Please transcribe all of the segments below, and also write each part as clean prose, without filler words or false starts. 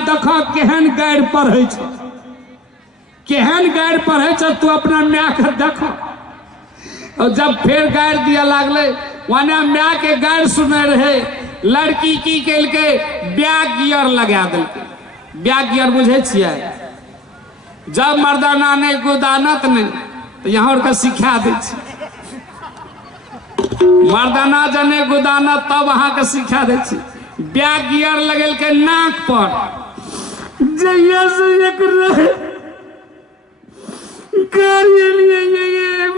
देख केहन गाड़ि पढ़े छ, केहन गाड़ि पढ़े छ, तू अपना माय के देख। और जब फिर गाड़ि दिया लागले वने माय के गाड़ि सुने रहे, लड़की की केलके बैक गियर लगा देलके। बैक गियर बुझे छियै, जब मर्दाना नहीं गुदानत नहीं तो यहाँ का सिखा दे, मर्दाना जने गुदानत तब अहाँ के सिखा दे। बैक गियर लगेल के नाक पर, जइया से एक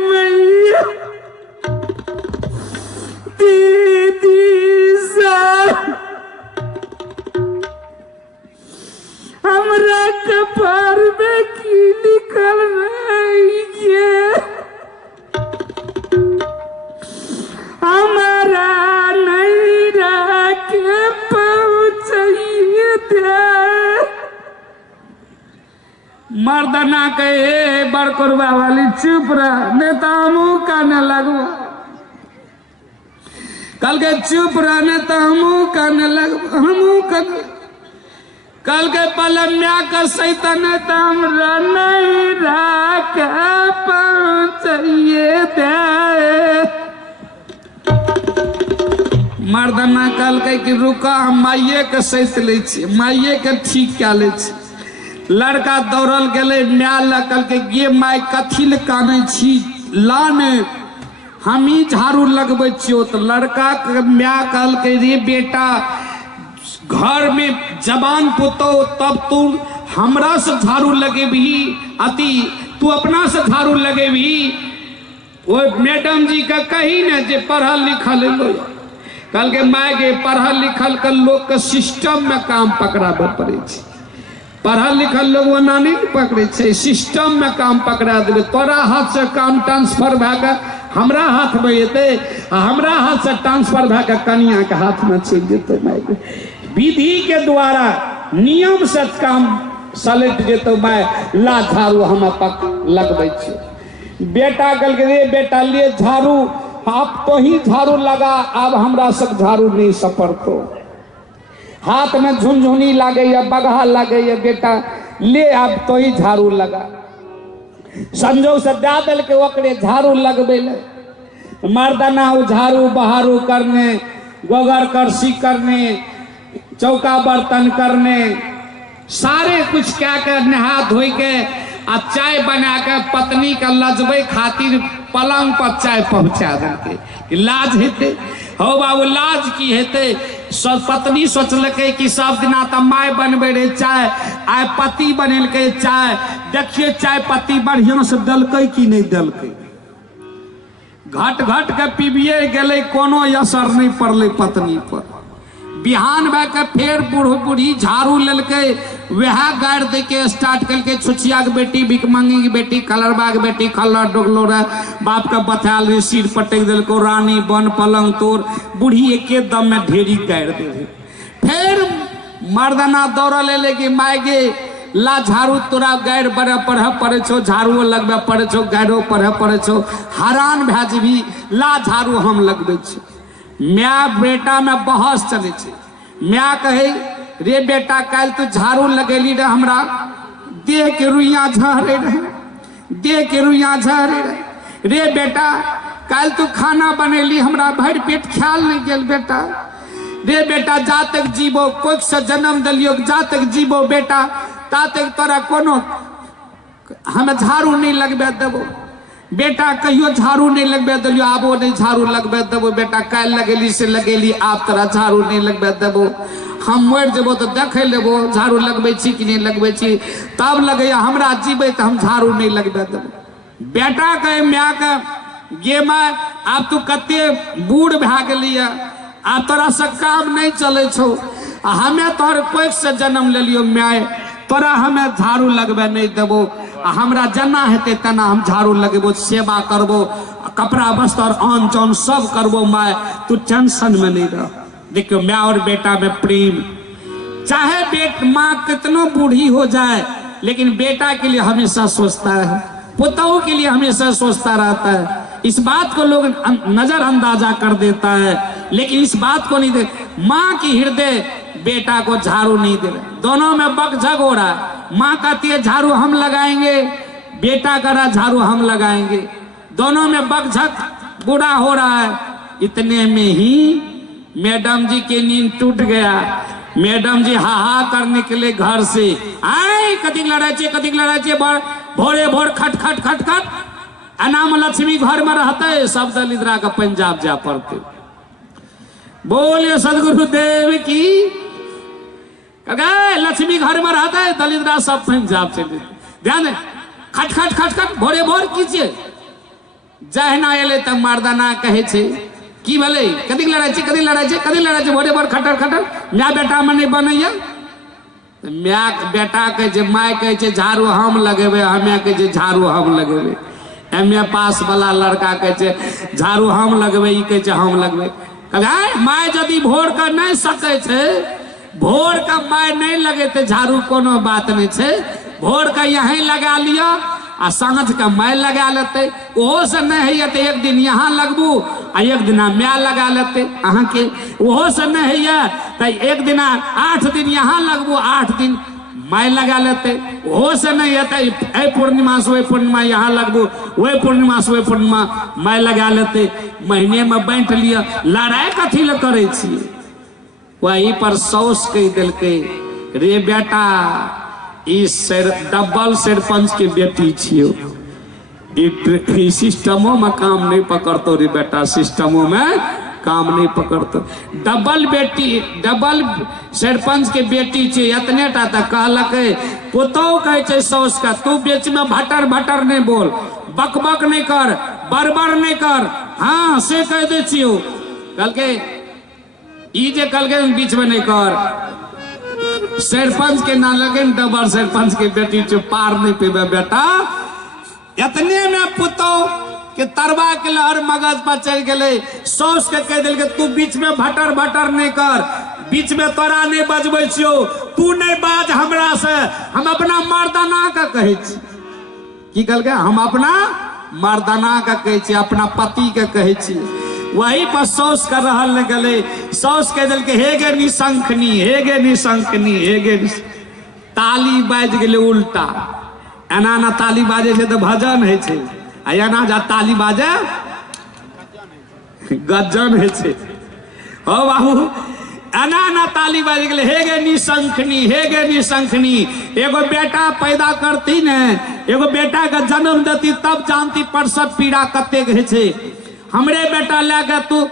मैया दीदी सा हमरा कपार में की निकल रही है, हमारा नहीं के पहुंचाइए दे। मर्दाना कहे बड़कुरबा वाली चुप रह, नहीं तो हमू कहने लगवा। कल के चुप रहने तो हमू कहने लगवा, हमू कहने। कल के पहले म्या का सैतन है तो हमरा नहीं के पहुंचाइए दे। मर्दाना कल के कि रुका हम माइये के सैत ले छी, माइये के ठीक क्या ले छी। लड़का दौड़ल गए म्या लकल के गे माय कथी ले काने छी, लाने हम ही झाड़ू लगबे छियो। तो लड़का के म्या कहल के रे बेटा घर में जबान पुतो तब तू हमरा से झाड़ू लगे भी, अति तू अपना से झाड़ू लगे भी। वो मैडम जी का कही ना जे पढ़ल लिखल लोग, कल के माय के पढ़ल लिखल के लोग के सिस्टम में काम पकड़ाबे पड़े छे। पढ़ल लिखल लोग ओना नहीं पकड़े छे, सिस्टम में काम पकड़ा देवे। तोरा हाथ से काम ट्रांसफर भए हमरा हाथ में एते, हमरा हाथ से ट्रांसफर भए कनिया के हाथ में चल जेते। माय विधि के द्वारा नियम से काम सलट जेतो। माय ला झाड़ू हम लगबे छी। बेटा कल के रे बेटा ले झाड़ू, आप तो ही झाड़ू लगा, अब हमरा सब झाड़ू नहीं सपरतो। हाथ में झुनझुनी लागे या बगहा लागे या बेटा ले अब तो ही झाड़ू लगा। संजोग से दे दिल के ओकरे झाड़ू लगबे ले। मर्दाना झाड़ू बहारू करने, गोबर करसी करने, चौका बर्तन करने, सारे कुछ क्या कर नहा धोई के आ चाय बना के पत्नी का लजबे खातिर पलंग पर चाय पहुंचा देते। लाज हेते हो बाबू, लाज की हेते। पत्नी सोचलके कि सब दिना तो माय बनबे रहे चाय, आय पति बनेलके चाय। देखिए चाय पत्ती बढ़िया से दलकै कि नहीं दलकै, घट घट के पीबिए गेले, कोनो असर नहीं पड़ले पत्नी पर। बिहान भए के फेर बूढ़ बूढ़ी झाड़ू लेलके, वह गाड़ दे के स्टार्ट करके छुछिया के बेटी, भिकमंगी की बेटी, कलरबा के बेटी, खल्लर डोगलो रहे, बाप का बथाल रहे, सिर पटक दिल को, रानी बन पलंग तोड़। बूढ़ी एक दम में ढेरी गाड़ दे। फिर मर्दाना दौड़ ले लेके मायगे ला झाड़ू तोरा गाड़ बड़े पढ़े पड़े छो, झाड़ू लगबे पड़े छो, गाड़ो पढ़े पड़े छो। हैरान भए जेबही, ला झाड़ू हम लगबे छो। म्या बेटा में बहस चले छे। म्या कहे रे बेटा कल तू झाड़ू लगेली रे, हमरा देह के रुइया झरे रहे, देह के रुइया झरे रहे। रे बेटा कल तू खाना बनेली, हमरा भर पेट ख्याल नहीं गेल बेटा। रे बेटा जा तक जीवो, कोख से जन्म दिलियो, जा तक जीवो बेटा ता तक तोरा कोनो हमें झाड़ू नहीं लगबे देबो। बेटा कहियो झाड़ू नहीं लगबे दिलियो, आबो नहीं झाड़ू लगबे देबो। बेटा कल लगेली से लगेली, आप तोरा झाड़ू नहीं लगबे देबो। हम मर जेबो तो देखे लेबो झाड़ू लगबे छी कि नहीं लगबे छी, तब लगे हमरा जीबे तो हम झाड़ू नहीं लगबे देबो। बेटा कहे म्या के गे माय आप तू कते बूढ़ भए गेली, आ तोरा से काम नहीं चले छो। हमें तोहर कोख से जन्म ले लियो माय, तोरा हमें झाड़ू लगबे नहीं देबो। हमरा जना हेते तना हम झाड़ू लगेबो, सेवा करबो, कपड़ा वस्त्र आन चौन सब करबो। माय तू टेंशन में नहीं रह। देखियो माँ और बेटा में प्रेम, चाहे माँ कितनो बूढ़ी हो जाए लेकिन बेटा के लिए हमेशा सोचता है, पुतों के लिए हमेशा सोचता रहता है। इस बात को लोग नजरअंदाजा कर देता है, लेकिन इस बात को नहीं दे। माँ की हृदय बेटा को झाड़ू नहीं दे रहा, दोनों में बकझक हो रहा है। माँ कहती है झाड़ू हम लगाएंगे, बेटा कह रहा झाड़ू हम लगाएंगे, दोनों में बकझक बुरा हो रहा है। इतने में ही मैडम जी की नींद टूट गया। मैडम जी हा कर निकले घर से, आए कदी लड़ाई भोरे भोर खट खट खट खट, अनाम लक्ष्मी घर में रहता है, सब दलिद्रा का पंजाब जा पड़ते। बोले सदगुरुदेव की, लक्ष्मी घर में रहता है, दलिद्रा सब पंजाब चले। ध्यान है, खट खट खट खट भोरे भोर कीजिए। जहना एले तब मर्दाना कहे छे की भले कदी लड़ाई छे भोरे भोर खटर खटर, मैं बेटा में नहीं बनैया। मैं बेटा कहे छे, माय कहे छे झाड़ू हम लगेबे, हमें कहे छे झाड़ू हम लगेबे। एम.ए. पास वाला लड़का कहे छे झाड़ू हम लगेबे, ई कहे छे हम लगेबे। माय यदि भोर का नहीं सके छे, भोर का माय नहीं लगे थे झाड़ू, कोनो बात नहीं छे, भोर का यहीं लगा लिया आ सांझ का मैं लगा लेते। ओहो से नहीं है तो एक दिन यहाँ लगबू आ एक दिन मैं लगा लेते अहाँ के। ओहो से नहीं है तो एक दिन 8 दिन यहाँ लगबू, 8 दिन मैं लगा लेते। ओहो से नहीं है तो पूर्णिमा से वही पूर्णिमा यहाँ लगबू, वही पूर्णिमा से वही पूर्णिमा मैं लगा लेते। महीने में बांट लिया, लड़ाई कथी ले करे छिए। वही पर सौस कह दिल के, रे बेटा इस डबल सरपंच के बेटी छियो, सिस्टमों में काम नहीं पकड़तो रे बेटा, सिस्टमों में काम नहीं पकड़तो। डबल बेटी, डबल सरपंच के बेटी छे, इतने टा तक कहलक पुतौ कहे छे सौस का, तू बीच में भटर भटर नहीं बोल, बक बक नहीं कर, बरबर नहीं कर, हाँ से कह दे छियो। कल के ई जे कल के बीच में नहीं कर, सरपंच के ना लगे, डबल सरपंच के बेटी जो पार नहीं पेबे बेटा। इतने में पुतो के तरवा के लहर मगज पर चढ़ गए। सौस के कह दिल के तू बीच में भटर भटर नहीं कर, बीच में तोरा नहीं बजबै छियो, तू नहीं बाज हमरा से, हम अपना मर्दाना का कहे छी। की कहल के हम अपना मर्दाना का कहे छी, अपना पति के कहे छी। वही पर सौस कर रहल न गले, सौस कह दिल के हे गे निशंखनी, हे गे निशंखनी, हे गे ताली बाज गेले उल्टा। एना ना ताली बाजे छे तो भजन है छे, आ एना जा ताली बाजे गजन है छे। हो बाबू, एना ना ताली बाज गेले, हे गे निशंखनी, हे गे निशंखनी। एगो बेटा पैदा करती ने, एगो बेटा का जन्म देती तब जानती प्रसव पीड़ा कते है छे। हमरे बेटा लेके तू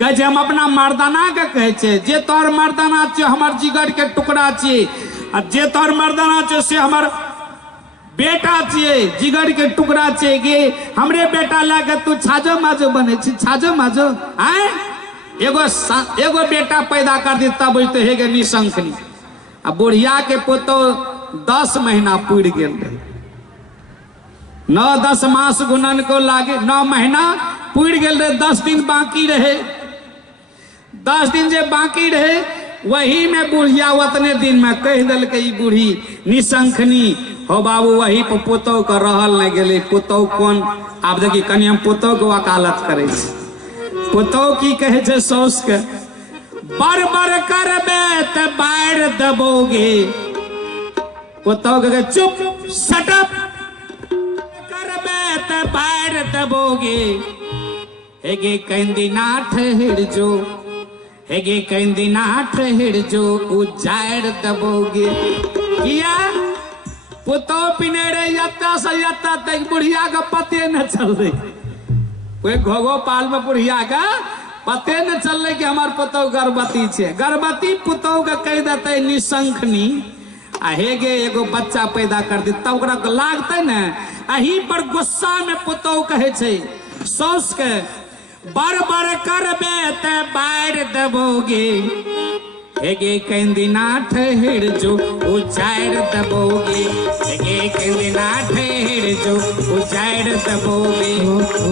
कहे हम अपना मर्दाना के कहे छे, जे तोहर मर्दाना छे हमर जिगर के टुकड़ा छे, आ जे तोहर मर्दाना छे से हमर बेटा छे, जिगर के टुकड़ा छे। गे हमरे बेटा लेके तू छाजो माजो बने छी, छाजो माजो आए। एगो बेटा पैदा कर दी तब तो हे गे निशंखनी। आ बुढ़िया के पुतो 10 महीना पूर गेल रहे, 9-10 मास गुनन को लागे, 9 महीना पूर गेल रहे, 10 दिन बाकी रहे। 10 दिन जे बाकी रहे वही में बुढ़िया उतने दिन में कह दिल के ई बूढ़ी निशंखनी। हो बाबू वही पर पुतौ के रहल नहीं गेले। पुतौ कौन, आप देखिए कनी हम पुतौ के वकालत करे छी। पुतौ की कहे छे सौस के, बर बर करबे त बाढ़ दबोगे। पुतौ के चुप सटप, बाढ़ दबोगे। हेगे कहीं ना ठहर जो, हेगे कहीं ना ठहर जो, उजाड़ दबोगे। किया पुतो पिने रे यत्ता से यत्ता तक बुढ़िया का पते न चल रही। कोई घोघो पाल में बुढ़िया का पते न चल रही कि हमार पुतो गर्भवती छे। गर्भवती पुतो का कह देते निशंखनी, आ हेगे एगो बच्चा पैदा कर दी तब ओकरा लागते न। अही पर गुस्सा में पुतौ कहे छे सौस के, बर बर करबे त बाढ़ दबोगे। हेगे कहीं ना ठहर जो, उजाड़ दबोगे। हेगे कहीं ना ठहर जो, उजाड़ दबोगे।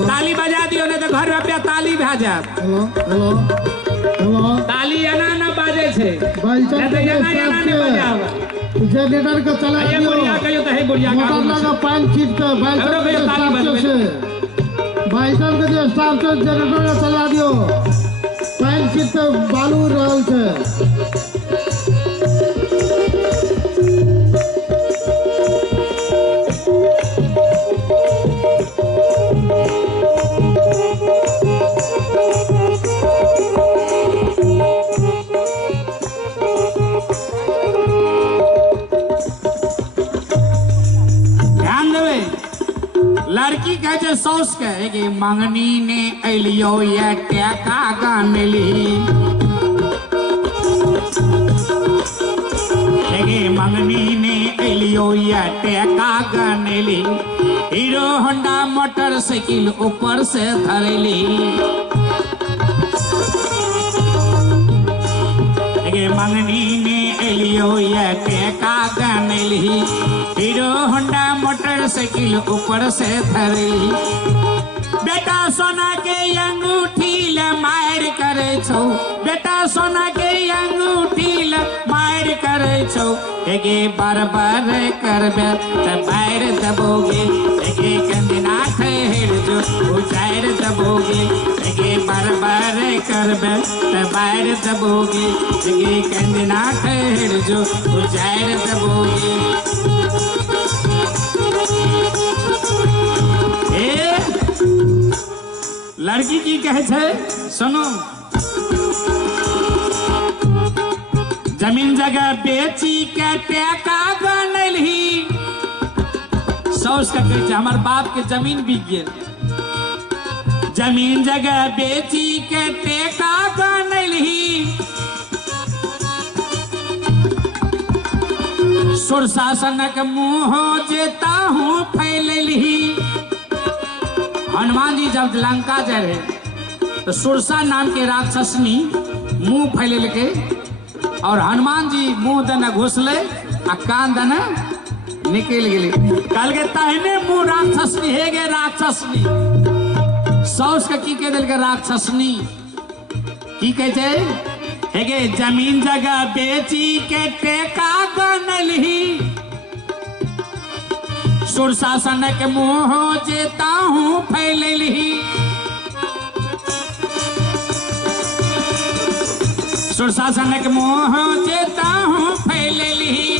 ताली बजा दियो नहीं तो घर में पे ताली भेजा। ताली एना ना बाजे छे, नहीं तो एना नहीं बजावा। जनरेटर को चला दियो, बुढ़िया कहियो त हे बुढ़िया का मोटर लगा पानी छीट के बाइसन के स्टार्टर से, बाइसन के जो स्टार्टर जनरेटर को चला दियो, पानी छीट के बालू रहल छे। कहे छे सौस के गे मंगनी ने अलियो ये टेका गानली गे मंगनी ने अलियो ये टेका गानली हीरो होंडा मोटरसाइकिल ऊपर से धरली गे मंगनी ने अलियो ये टेका गानली हीरो होंडा मोटरसाइकिल ऊपर से धरली बेटा सोना के अंगूठी ले मार करे छौ बेटा सोना के अंगूठी ले मार करे छौ एगे बार बार करबे त बाहर दबोगे एगे कंदिना ठहर जो उचार दबोगे एगे बार बार करबे त बाहर दबोगे एगे कंदिना ठहर जो उचार दबोगे लड़की की कहे छे सुनो जमीन जगह बेची के टेका बनलही सौस का कहे छे हमार बाप के जमीन बिक गेल जमीन जगह बेची के टेका बनलही सुरशासनक मुँह जेता हूँ फैललही हनुमान जी जब लंका जा रहे तो सुरसा नाम के राक्षसनी मुंह फैले के और हनुमान जी मुंह दने घुसले आ कान दने निकल गए कल के तहने मुंह राक्षसनी हे गे राक्षसनी सौस के की कह दिल के राक्षसनी की कहे छे हे गे जमीन जगह बेची के टेका बनलही सुरशासन के मुँह जेता हूँ फैललही सुरशासन के मुँह जेता हूँ फैललही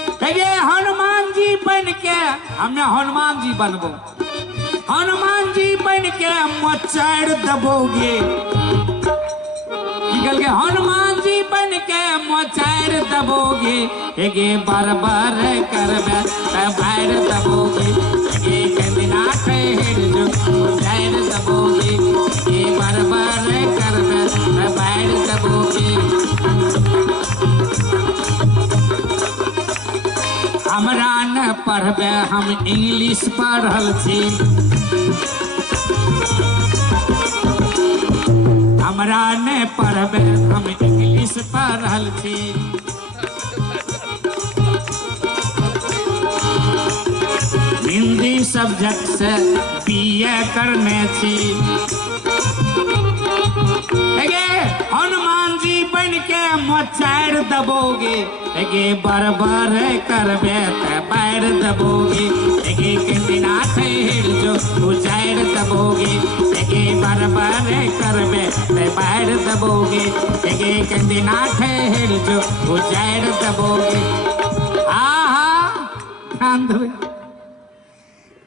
हनुमान जी बन के हमने हनुमान जी बनबो हनुमान जी बन के मचाड़ दबोगे के हनुमान जी बन के मोचार दबोगे एगे बार बार करबे बाहर दबोगे एगे कंदिना ठहर जो मोचार दबोगे एगे बार बार करबे बाहर दबोगे हमरा न पढ़बे हम इंग्लिश पढ़ल छी हमरा ने पढ़बे हम इंग्लिश पढ़ल छी हिंदी सब्जेक्ट से बीए करने छी हनुमान जी बन के मोचार दबोगे एगे बार बार करबे त बाहर दबोगे एगे कंदिना ठहर जो उचार दबोगे एगे बार बार करबे त बाहर दबोगे एगे कंदिना ठहर जो उचार दबोगे आहा ध्यान देबे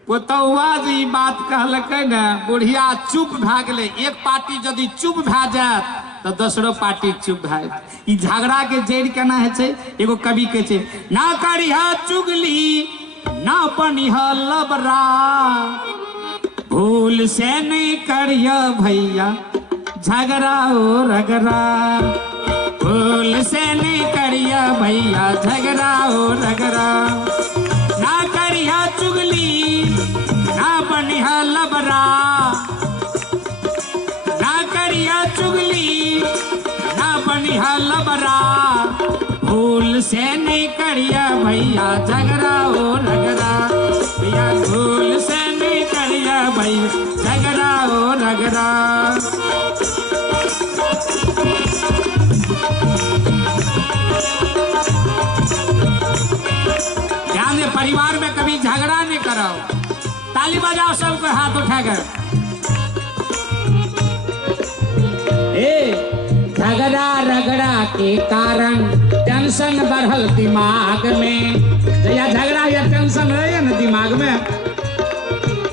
पोतौआ जी बात कहलकै ने बुढ़िया चुप भए गेलै एक पार्टी यदि चुप भए जात तो दोसरो पार्टी चुप भए ई झगड़ा के जड़ केना है छे एगो कवि कहे छे ना करिहा चुगली ना बनिहा लबरा भूल से नहीं करिया भैया झगड़ा हो रगड़ा भूल से नहीं करिया भैया झगड़ा हो रगड़ा ना करिहा चुगली ना बनिहा लबरा ना करिया चुगली ना बनिहा लबरा भूल से नहीं करिया भैया झगड़ा हो रगड़ा भैया भूल से नहीं करिया भैया झगड़ा हो रगड़ा ध्यान दे परिवार में कभी झगड़ा नहीं करो ताली बजाओ सबको हाथ उठाकर झगड़ा रगड़ा के कारण टेंशन बढ़ल दिमाग में या झगड़ा या टेंशन रहे ना दिमाग में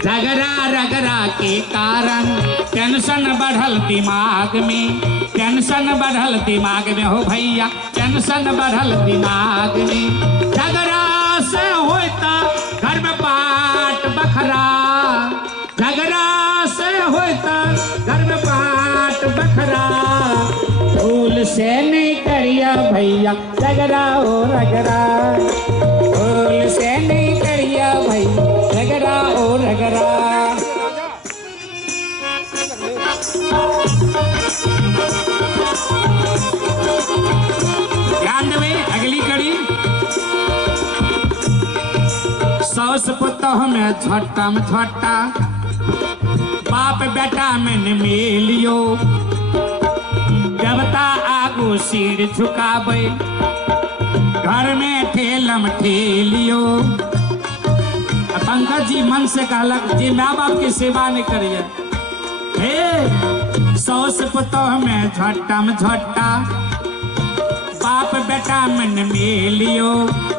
झगड़ा रगड़ा के कारण टेंशन बढ़ल दिमाग में, टेंशन बढ़ल दिमाग में हो भैया, टेंशन बढ़ल दिमाग में। झगड़ा से होता घर में बाट बखरा, झगड़ा से होता घर में बाट बखरा। भूल से नहीं करिया भैया झगड़ा हो रगड़ा, भूल से नहीं करिया भैया झगड़ा हो रगड़ा। ध्यान देवे अगली कड़ी। सौस पुतह में झट्टा में झट्टा, बाप बेटा में मिलियो, देवता आगू सिर झुकावे, घर में ठेलम ठेलियो। पंकज जी मन से कहलक जी माँ बाप की सेवा नहीं करिए। हे सौस पुतह में झट्टा में झट्टा, बाप बेटा मन मिलियो,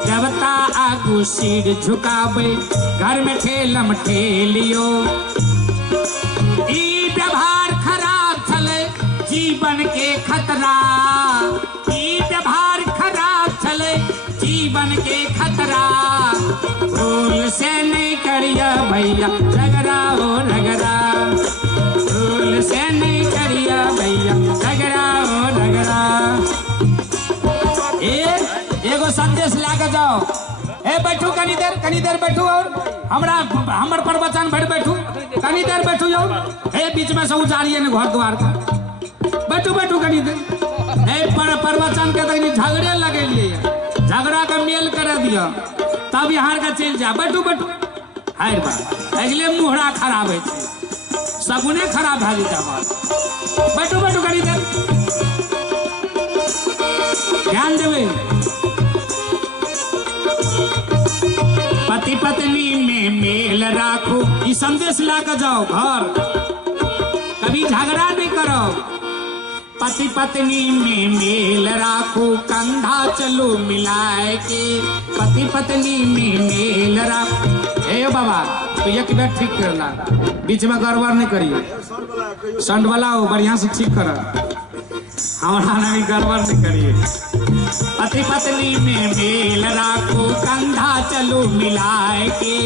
देवता आगू सिर झुकावे, घर में ठेलम ठेलियो। ई व्यवहार खराब चले जीवन के खतरा, ई व्यवहार खराब चले जीवन के खतरा। भूल से नहीं करिया भैया झगड़ा हो रगड़ा, भूल से नहीं करिया भैया झगड़ा हो रगड़ा। एगो संदेश लाके जाओ। ए बैठू कनी देर बैठू और हमर प्रवचन भर बैठू, कनी देर बैठू जाओ। ए बीच में से उजाड़िए न घर द्वार का, बैठू बैठू कनी देर। ए प्रवचन के तक झगड़े लगे लिए, झगड़ा का मेल कर दिया तब यहाँ का चल जा। बैठू बैठू हार बात अगले मुहरा खराब है, सगुने खराब भाजी जावा। बैठू बैठू कनी देर, ध्यान देवे। पति पत्नी में मेल राखो, ये संदेश लाकर जाओ घर, कभी झगड़ा नहीं करो। पति पत्नी में मेल राखो, कंधा चलो मिलाए के, पति पत्नी में मेल राखो। ए बाबा तो एक बार ठीक करना, बीच में गड़बड़ नहीं करिए, संड वाला हो बढ़िया से ठीक कर, हमारा नहीं गड़बड़ नहीं करिए। पति पत्नी में मेल राखो, कंधा चलो मिलाए के,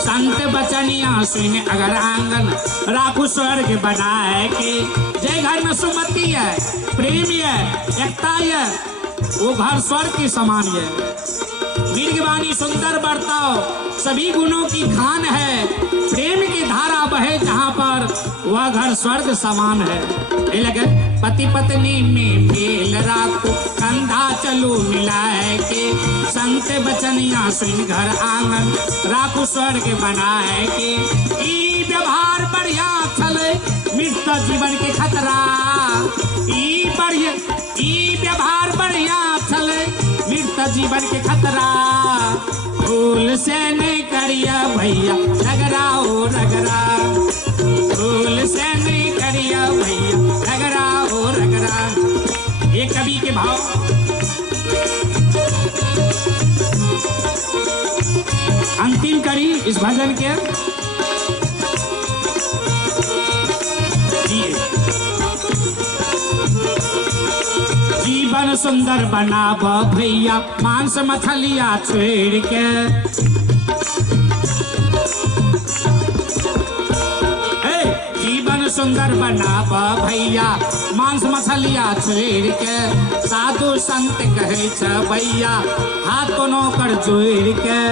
संत बचनिया सुन अगर आंगन राखो स्वर्ग बनाए के। जय घर में सुमति है, प्रेम है, एकता है, वो घर स्वर्ग के समान है। वीरवाणी सुंदर बर्ताव सभी गुणों की खान है, प्रेम की धारा बहे जहाँ पर वह घर स्वर्ग समान है। लगे पति पत्नी में मेल राखो, कंधा चलो मिलाए के, संत बचनिया सुन घर आंगन राखो स्वर्ग बनाए के। ई व्यवहार बढ़िया चले मिटता जीवन के खतरा, ई व्यवहार बढ़िया चले मिटता जीवन के खतरा। भूल से नहीं करिया भैया झगड़ा हो रगड़ा, भूल से नहीं करिया भैया रगड़ा हो रगड़ा। ये कवि के भाव। अंतिम कड़ी इस भजन के जीवन सुंदर बनाब भैया मांस मछलिया छोड़ के। जीवन सुंदर बनाब भैया मांस मछलिया छोड़ के, साधु संत कहे छ भैया हाथ दोनों कर जोड़ के।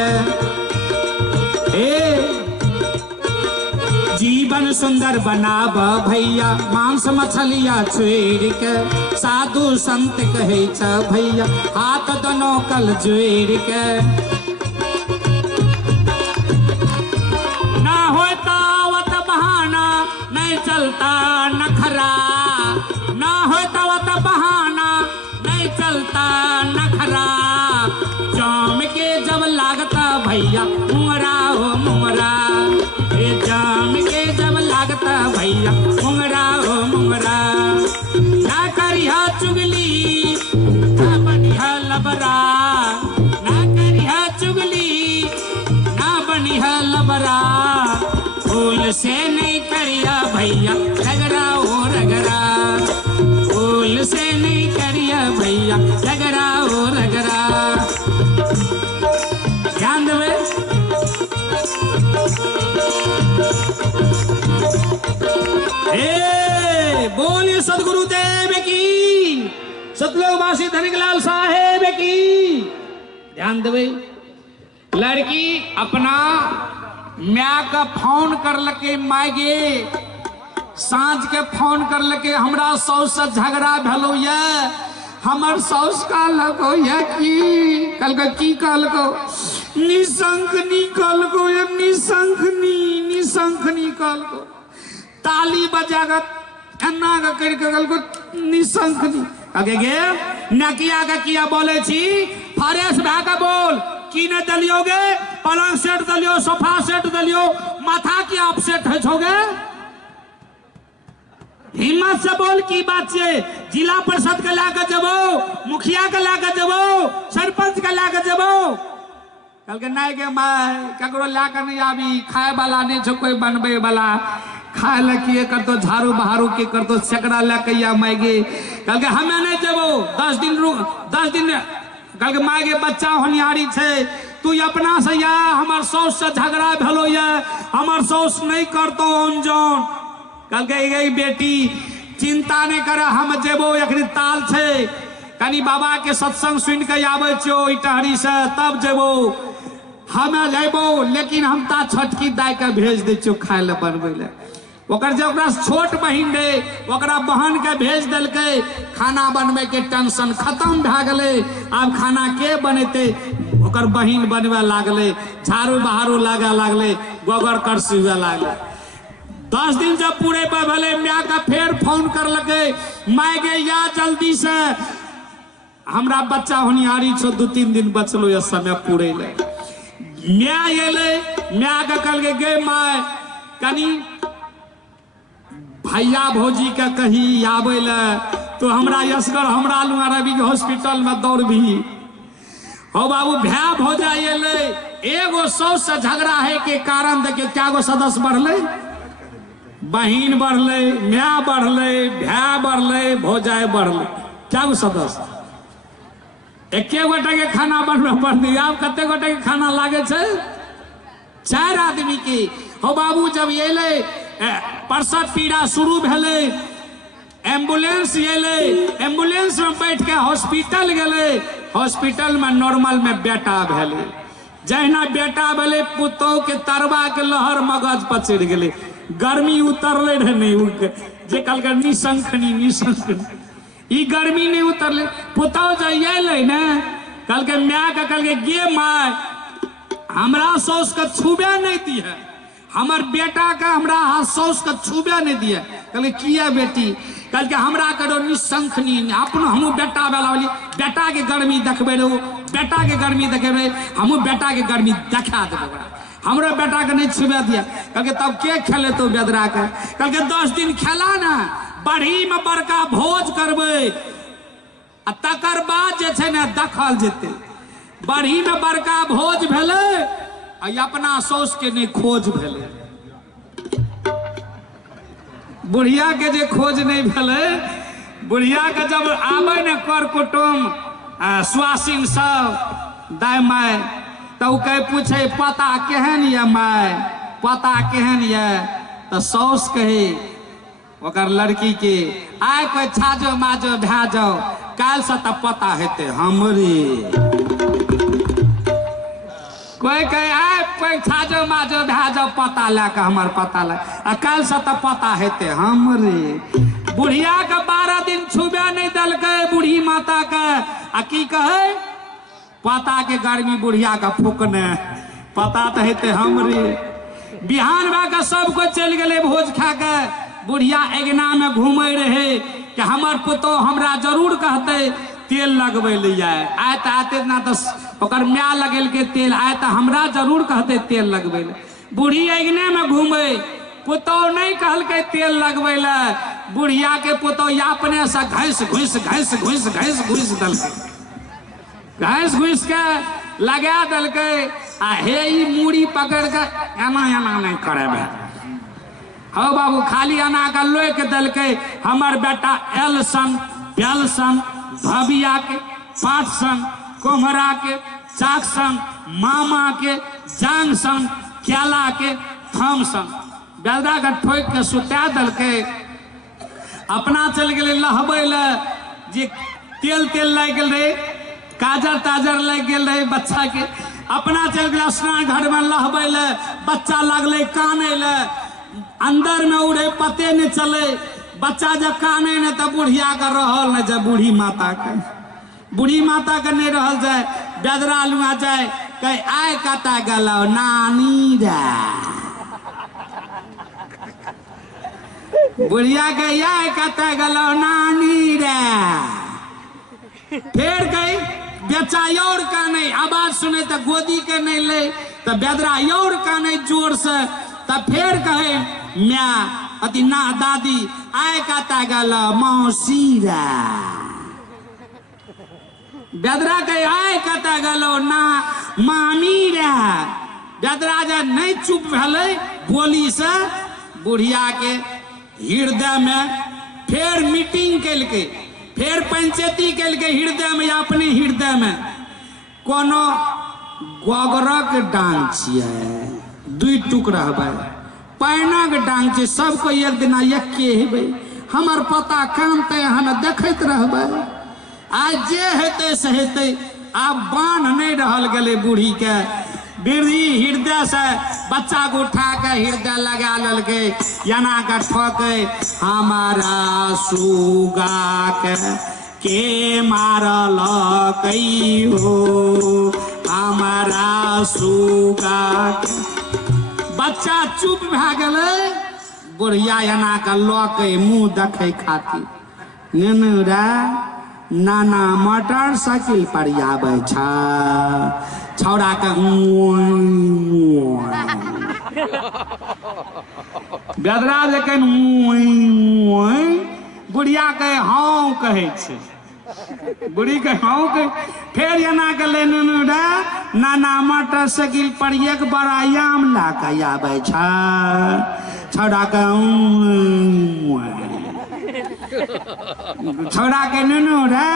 जीवन सुंदर बनाब भैया मांस मछलिया छोड़ के, साधु संत कहे छ भैया हाथ दोनों कल जोड़ के। ना होता वत बहाना नहीं चलता नखरा, ना होता वत बहाना नहीं चलता नखरा। जाम के जब लागता भैया मुंगरा हो मुंगरा, जाम के जब लागता भैया मुंगरा हो मुंगरा। ना करिया चुगली ना बनिया लबरा, ना करिया चुगली ना बनिया लबरा। से नहीं करिया भैया रगड़ा ओ रगड़ा, फूल से नहीं करिया भैया रगड़ा ओ रगड़ा। ध्यान देवे। बोलिए सदगुरुदेव की, सतलोकवासी धनिकलाल साहेब की। ध्यान देवे। लड़की अपना माँ का फोन कर लके, मायगे सांझ के फोन कर लके, हमरा सौस से झगड़ा भेलो ये, हमर सौस का लगो ये की कल की कहलको, निशंखनी कहलको, ये निशंखनी कहलको, ताली बजागत एना का कर के कहलको निशंखनी। आगे गे नकिया का किया बोले छी, फरेश भागा बोल की न दलियोगे, पलंग सेट दलियो, सोफा सेट दलियो, माथा की आप सेट है छोगे। हिम्मत से बोल की बात से, जिला परिषद के लाकर जबो, मुखिया के लाकर जबो, सरपंच के लाकर जबो। कल के नहीं के मैं ककरो लाकर नहीं आवी, खाए वाला नहीं छो कोई बनबे वाला, खाए लकिए कर तो झाड़ू बहारू के कर तो चकड़ा लेके या मायगे। कल के हमें नहीं जबो 10 दिन कल के मायगे बच्चा होनिहारी छे, तू अपना से या हमार सौस से झगड़ा भेलो ये, हमार सौस नहीं करतो अनजान। कल के गई बेटी चिंता नहीं करे, हम जेबो एकरी ताल छे, कनी बाबा के सत्संग सुन के आवे छो इटहरी से, तब जेबो हमें जेबो, लेकिन हम ता छटकी दाय के भेज दे छो खाए ले बनबे ले। ओकर जे ओकरा छोट बहिन रे, ओकरा बहन के भेज देलके, खाना बनबे के टेंशन खत्म भ गेले। अब खाना के बनेते, ओकर बहिन बनवे लागले, झाड़ू बहारू लागे लागले, गोबर करसी हुए लागले। 10 दिन जब पूरे पे भले माँ का फेर फोन कर लगे, माय गे या जल्दी से हमरा बच्चा होनिहारी छो, 2-3 दिन बचलो ये समय पूरे ले। माँ एले, माँ का कल गे माय कनी भैया भौजी के कही आवे ले, तो हमरा यसगर हमरा लुआ रवि के हॉस्पिटल में दौड़ भी हो बाबू भैया भौजा एले, एगो सौस से झगड़ा है के कारण देखे क्या गो सदस्य बढ़ले, बहिन बढ़ले, माँ बढ़ले, भैया बढ़ले, भौजाए बढ़ले, क्या गो सदस्य। एके गोटे के खाना बनबे पड़ती, आब कते गोटे के खाना लागे छे, 4 आदमी के। हो बाबू जब एले प्रसव पीड़ा शुरू भेले, एम्बुलेंस एले, एम्बुलेंस में बैठ के हॉस्पिटल गेले, हॉस्पिटल में नॉर्मल में बेटा भेले। जहिना बेटा भेले, पुतोह के तरवा के लहर मगज पर चढ़ गेले, गर्मी उतरले रहे नहीं, जे कल के निशंखनी ई गर्मी नहीं उतरले। पुतोह जो एले न, कल के माँ का कल के गे माय हमरा सौस के छुबे नहीं दिए, हमर बेटा का हमरा सौस के छुबे नहीं दिए। कल किया बेटी, कल के हमरा करो निशंखनी, अपन हमू बेटा वाला बेटा के गर्मी देखबे रहो, बेटा के गर्मी देखेबे, हमू बेटा के गर्मी देखा देबे, हमरा बेटा के नहीं छुबे दिया। कल के तब के खेले तो बेदरा के, कल के 10 दिन खेला ना, बढ़ी में बड़का भोज करबे, तकर बाद जे छे ना देखल जेते। बढ़ी में बड़का भोज भेले, अपना सौस के नहीं खोज भेले, बुढ़िया के जे खोज नहीं भेले, बुढ़िया के जब आवे न कर कुटुम स्वासिन सब दाय माय, तो कह पूछे पता केहन ये माय, पता केहन ये, तो सौस कहे ओकर लड़की के, आय कोई छाजो माजो भाजो, काल से तो पता हेते हमरे। कोई कहे आय कोई छाजो माजो भाजो पता लाके हमार पता ला, काल से तो पता हेते हमरे। बुढ़िया के 12 दिन छुबे नहीं दलके बूढ़ी माता के, आ की कहे पता के गर्मी बुढ़िया का फूकने, पता तो हेते हमरे। बिहान भा के सब कोई चल गए भोज खा के, बुढ़िया अगना में घूमे रहे कि हमार पुतोह हमरा जरूर कहते तेल लगबे लिया, आय तो आते ना तो ओकर माँ लगेल के तेल, आय तो हमरा जरूर कहते तेल लगबे ले। बूढ़ी अगने में घूमे, पुतोह नहीं कहल के तेल लगबे ले, बुढ़िया के पुतोह अपने से घैस घुस के लगा दल के, आ हे मूड़ी पकड़ के एना एना नहीं करे, हो बाबू खाली अना के लोक दलके हमर बेटा एल संग बेल संग भबिया के पाठ संग कोमरा के चाक संग मामा के जांग संग केला के थम संग बेलदा के ठोक के सुता दलके अपना चल गए लहबे ले जे तेल तेल लग गए रहे काजर ताजर लग गए रहे बच्चा के अपना चल गया स्नान घर में लहबे ले बच्चा लगले काने ले अंदर में उड़े पते नहीं चले बच्चा जब काने ने तब बुढ़िया का रहल न जब बूढ़ी माता के नहीं रहल जाए बेदरा लुआ जाए कहे आय कता गलो नानी रे बुढ़िया के आय कता गलो नानी रे फिर कही बेचा योर का नहीं आवाज सुने तो गोदी के नहीं ले तो बेदरा योर का नहीं जोर से तब फिर कहे म्या अति ना दादी आय कता गलो मौसी रे बेदरा के आय कता गलो ना मामी रे बेदरा जे नहीं चुप भेले बोली से बुढ़िया के हृदय में फिर मीटिंग केलके फिर पंचायती केलके हृदय में अपने हृदय में कोनो गोगरक डांग छिए दुई टुकड़ा हबे पैनक डांग छै सबको एक दिना एके हेबे हमर पता कामते हम देखैत रहबे आज जे हेते से हेते आब बांध नहीं रहल गेले बूढ़ी के वृद्धि हृदय से बच्चा को उठा के हृदय लगा ललके याना के ठोके हमारा सुगा के मारल कई हो हमारा सुगा के बच्चा चुप भए गेले बुढ़िया याना के लऽ के मुंह देखे खातिर नेनु रे नाना मोटरसाइकिल पर आबै छ छौड़ा के बेदरा जखन बुढ़िया के हाँ कहे छै बुढ़ी के हाँ कहे फिर एना के ले नाना मोटरसाइकिल पर एक बड़ा आम ला के आबै छ छौड़ा के छोड़ा के ननू रे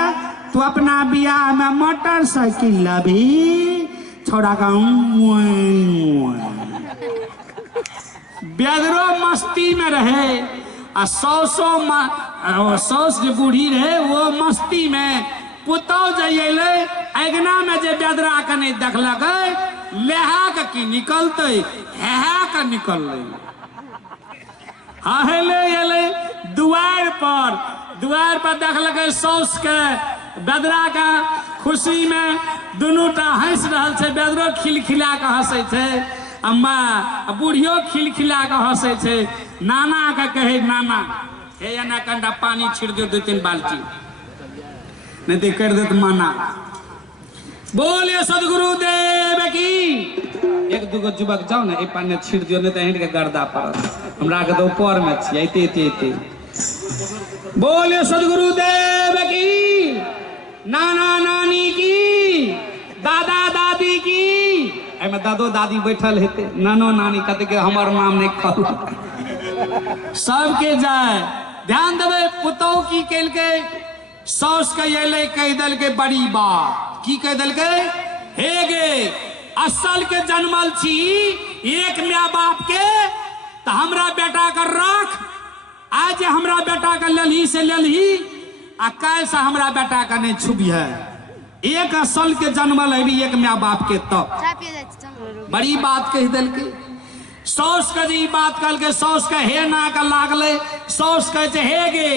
तू अपना बियाह में मोटरसाइकिल लबी छोड़ा का बेदरो मस्ती में रहे आ सौस जो बूढ़ी रहे वो मस्ती में पुतौ जइले अगना में जे बेदरा के नहीं देखलक लेहा के की निकलते हेहा के निकलले हेले एले दुआर पर देखलक सौस के बेदरा का खुशी में दुनूटा हंस रहा है बेदरो खिलखिला के हंसे थे अम्मा बूढ़ियो खिलखिला के हंसे थे नाना का कहे नाना हे एना कंडा पानी छिड़ दो 2-3 बाल्टी नहीं तो कर देत माना बोलिए सदगुरु देव की एक दूगो जुबक जाओ ना ए पानी छिड़ दियो नहीं तो हिंड के गर्दा पड़त हमरा के दोपहर में छी एते बोलिए सदगुरु देव की नाना नानी की दादा दादी की एमे दादो दादी बैठल हेते नानो नानी कहते के हमर नाम नहीं कहल सबके जाए ध्यान देवे पुतौ की केल के सौस के अले कह दल के बड़ी बात की कह दल के हे गे असल के जन्मल छी एक माँ बाप के तो हमरा बेटा कर रख आज हमरा बेटा का ललही से ललही आ कैसा हमरा बेटा का नहीं छुबी है एक असल के जन्मल है भी एक माँ बाप के तब बड़ी बात कह दिल के सौस का जी बात कल के सौस का हे ना का लागले सौस कहे हे गे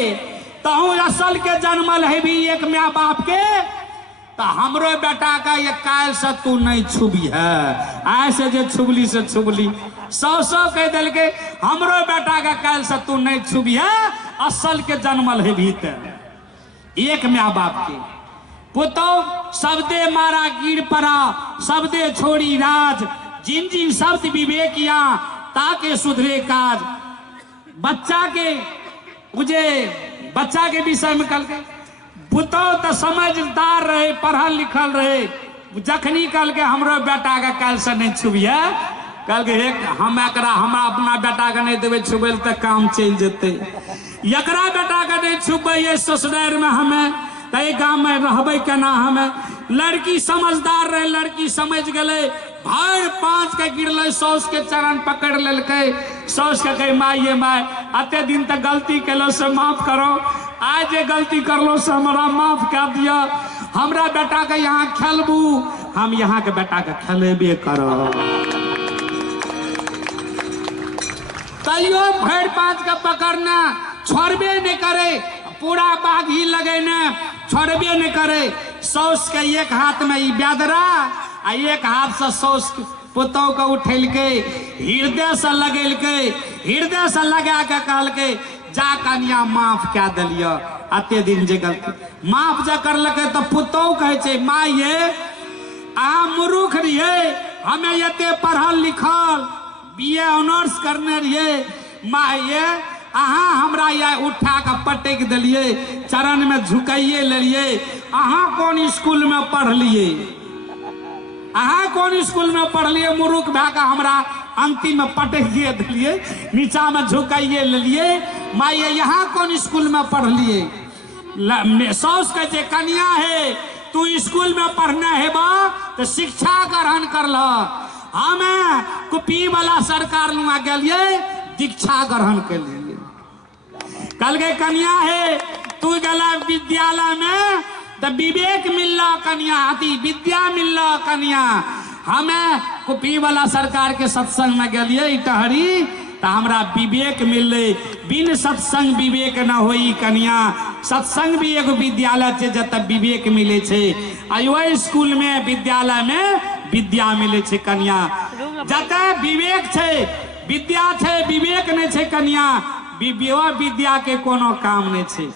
तहु असल के जन्मल है भी एक माँ बाप के तो हमरो बेटा का ये काल से तू नहीं छुबी है ऐसे जो छुबली से छुबली सौ कह दिल के हमरो बेटा का काल से तू नहीं छुबी है असल के जन्मल है भीतर एक माँ बाप के पुतो शब्दे मारा गिर पड़ा शब्दे छोड़ी राज जिन जिन शब्द विवेकिया ताके सुधरे काज बच्चा के विषय में कल के पुतो तो समझदार रहे पढ़ल लिखल रहे जखनी कल के हमरो बेटा का काल से नहीं छुबिया कल के हम एकरा हमरा अपना बेटा के नहीं देवे छुबे तो काम चल जेते, एकरा बेटा के नहीं छुबे ससुराल में हमें तो गाँव में रहबे केना हमें। लड़की समझदार रहे, लड़की समझ गए, भर 5 के गिरल, सौस के चरण पकड़ लेलकै, सौस के कहे माँ ये माँ अते दिन तक गलती केलो से माफ करो, आज ये गलती करलो से हमारा माफ कर दिया, हमरा बेटा के यहाँ खेलबू, हम यहाँ के बेटा के खेलेबे करो। तैयो भर 5 के पकड़ना छोड़बे नहीं करे, पूरा बाघ ही लगे न छोड़बे नहीं करे। सौस के एक हाथ में ई बेदरा आ एक हाथ से सौस पुतौ के उठेलके, हृदय से लगेलके, हृदय से लगा के कहलके जा कन्या माफ क्या दिलिया, अते दिन जे गलती माफ जे करलके तो पुतौ कहे छे माँ ये अहाँ मूर्ख रहिए, हमें एते पढ़ल लिखल BA ऑनर्स करने रहिए, माँ ये अहाँ हमरा या उठा के पटक दिलिए, चरण में झुकाइए लेलिए, अहाँ कौन स्कूल में पढ़लिए, अहाँ कौन स्कूल में पढ़लिए, मूर्ख भए के हमरा अंतिम में पटकिए दिलिए, नीचा में झुकाइए लेलिए, माँ ये यहाँ कौन स्कूल में पढ़लिए। सौस के जे कन्या है तू स्कूल में पढ़ना है बा तो शिक्षा ग्रहण कर ल, हमें कुपी वाला सरकार लुआ गलिए दीक्षा ग्रहण के लिए। कल के कन्या है तू गला विद्यालय में तो विवेक मिलला कन्या, अति विद्या मिलला कन्या, हमें कुपी वाला सरकार के सत्संग में गलिए टहरी तो हमरा विवेक मिले, बिन सत्संग विवेक न होई कन्या। सत्संग भी एगो विद्यालय छे जत विवेक मिले छे, वही स्कूल में विद्यालय में विद्या मिले छे कन्या। जत विवेक छे विद्या छे, विवेक नहीं छे कन्या, विद्या के कोनो काम नहीं छे।